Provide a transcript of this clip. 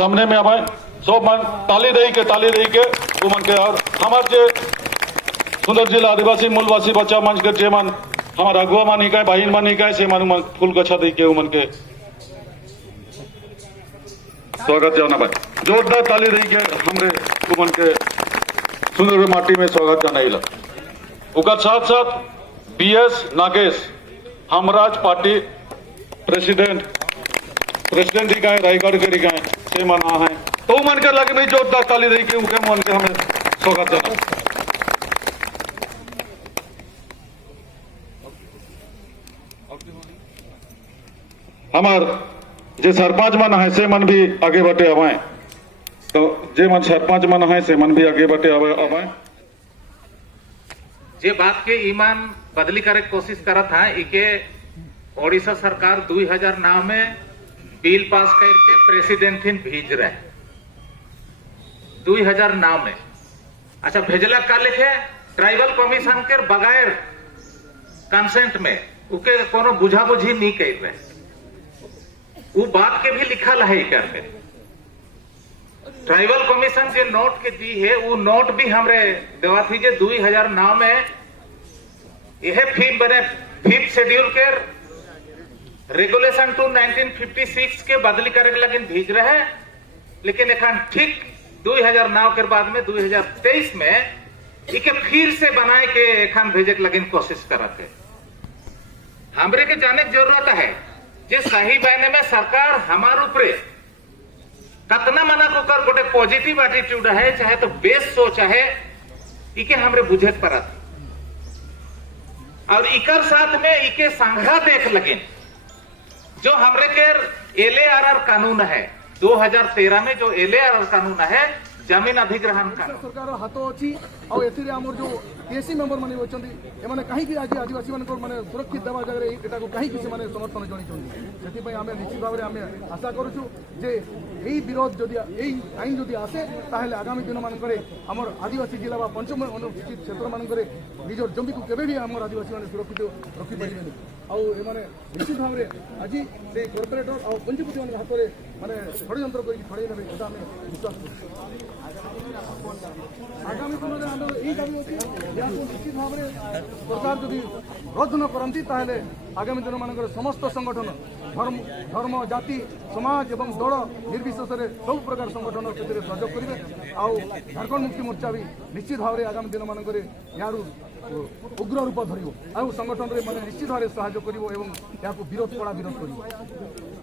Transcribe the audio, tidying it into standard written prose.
सामने में आवे सब मन ताली दे के उमन के और हमार जे सुंदर जिला आदिवासी मूलवासी बच्चा मंच के जे मन हमार अगुआ मान ही बहिन मान ही से मन उमन फूल गछा दे के उमन के स्वागत जाना भाई जोरदार ताली दे के हमरे उमन के सुंदर माटी में स्वागत जाना उकर साथ साथ BS Nagesh Humraaz party president ही गए रायगढ़ के गए से मना है तो मन के लगे भाई जोरदार ताली दे के उनके मन के हमें स्वागत जाना हमार जे सरपंच मन है से मन भी आगे बढ़े हवाए तो जे मन सरपंच मन है से मन भी आगे बढ़े हवाए जे बात के ईमान बदली करे कोशिश करत है इके ओडिशा सरकार 2009 में बिल पास करके प्रेसिडेंट भेज रहे 2009 में। अच्छा भेजला का लिखे ट्राइबल कमीशन के बगैर कंसेंट में उके कोनो बुझा बुझी नहीं कर रहे वो बात के भी लिखल है करके ट्राइबल कमीशन जो नोट के दी है वो नोट भी हमरे देवा थी जे 2009 में यह फिफ्थ शेड्यूल के रेगुलेशन टू 1956 के बदली करे लगे भेज रहे हैं लेकिन एखन ठीक 2009 के बाद में 2023 में इके फिर से बनाए के एखन भेजे के लगे कोशिश करते हमरे के जाने की जरूरत है जे सही बहने में सरकार हमारे ऊपर कतना मना को कर गोटे पॉजिटिव एटीट्यूड है चाहे तो बेस सोच है इके हमरे बुझे परत और इकर साथ में इके संघा देख लगे जो हमरे के LARR कानून है 2013 में जो LARR कानून है जमीन अधिग्रहण कानून सरकार हाथ अच्छी और एथिरे हमर जो टीएससी मेंबर माने होचंदी एमाने काहे कि आज आदिवासी मानकर माने सुरक्षित देवा जगह एटा को काहे कि माने समर्थन जणी चंदी सेति पई हमें निश्चित भाव रे हमें आशा करूछु जे एई विरोध जदि एई आईन जदि आसे ताहले आगामी दिन मानकरे हमर आदिवासी जिला बा पंचम अनुसूचित क्षेत्र मानकरे निजर जमी को केबे भी हमर आदिवासी माने सुरक्षित रखि परिबेनी आउ एमाने निश्चित भाव रे आज से कॉर्पोरेटर और पंजीपति माने हाथ रे माने षड्यंत्र करी खड़े नेबे एटा हमें विश्वास करू आगामी दिन में हम यही दाबी होती निश्चित भाव में सरकार जदि रद्द न करती ताहले आगामी दिन मान समस्त संगठन धर्म जाति समाज एवं दल निर्विशेष सब प्रकार संगठन से सहयोग करेंगे आउ झारखंड मुक्ति मोर्चा भी निश्चित भाव में आगामी दिन मानक यार उग्र रूप धर आउ संगठन में निश्चित भाव में सहयोग कर विरोध कड़ा विरोध कर